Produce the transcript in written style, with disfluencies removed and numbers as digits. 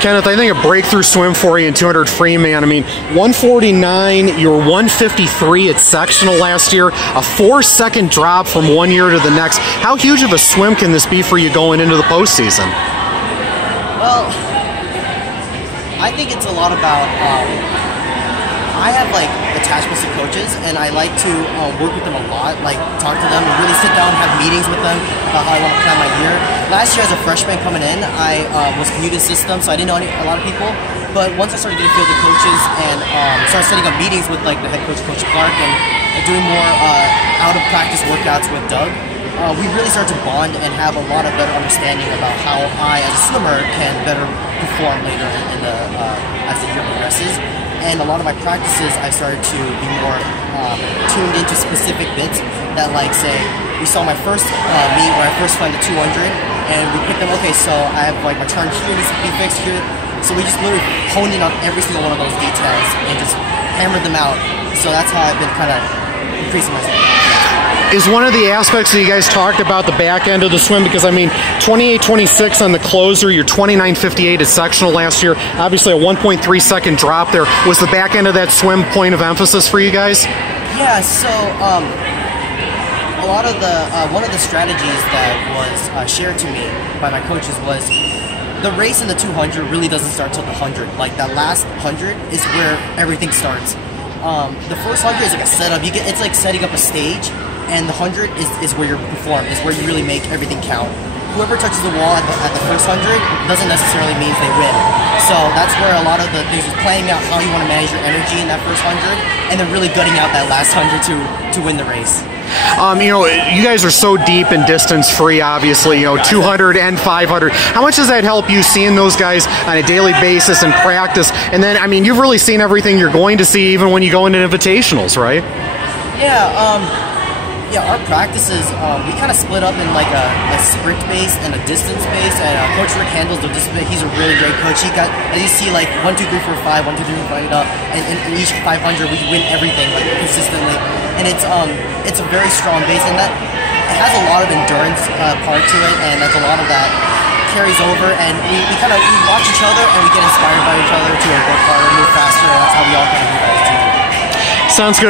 Kenneth, I think a breakthrough swim for you in 200 free man. I mean, 149, you were 153 at sectional last year, a 4-second drop from one year to the next. How huge of a swim can this be for you going into the postseason? Well, I think it's a lot about, I have like attachments to coaches, and I like to work with them a lot, like talk to them and really sit down and have meetings with them about how I want to plan my year. Last year as a freshman coming in, I was new to the system, so I didn't know a lot of people. But once I started getting to feel the coaches and started setting up meetings with like the head coach, Coach Clark, and doing more out of practice workouts with Doug, we really started to bond and have a lot of better understanding about how I, as a swimmer, can better perform later in the as the year progresses. And a lot of my practices, I started to be more tuned into specific bits that, like, say, we saw my first meet where I first climbed the 200, and we picked them, okay, so I have, like, my turn here needs to be fixed here. So we just literally honed in on every single one of those details and just hammered them out. So that's how I've been kind of increasing myself. Is one of the aspects that you guys talked about the back end of the swim, because I mean 28-26 on the closer, you're 29-58 at sectional last year, obviously a 1.3 second drop there. Was the back end of that swim point of emphasis for you guys? Yeah, so a lot of the one of the strategies that was shared to me by my coaches was the race in the 200 really doesn't start till the 100. Like that last 100 is where everything starts. The first 100 is like a setup. It's like setting up a stage. And the 100 is where you perform, is where you really make everything count. Whoever touches the wall at the first 100 doesn't necessarily mean they win. So that's where a lot of the things is playing out how you want to manage your energy in that first 100, and then really gutting out that last 100 to win the race. You know, you guys are so deep in distance free, obviously, you know, 200 and 500. How much does that help you seeing those guys on a daily basis in practice? And then, I mean, you've really seen everything you're going to see even when you go into invitationals, right? Yeah, our practices, we kind of split up in like a sprint base and a distance base, and Coach Rick handles the distance base. He's a really great coach. He got, as you see, like 1, 2, 3, 4, 5, 1, 2, 3, 4, 5, and in each 500 we win everything like consistently, and it's a very strong base, and that it has a lot of endurance part to it, and that's a lot of that carries over, and we watch each other and we get inspired by each other to work harder, move faster, and that's how we all kind of move as a team. Sounds good.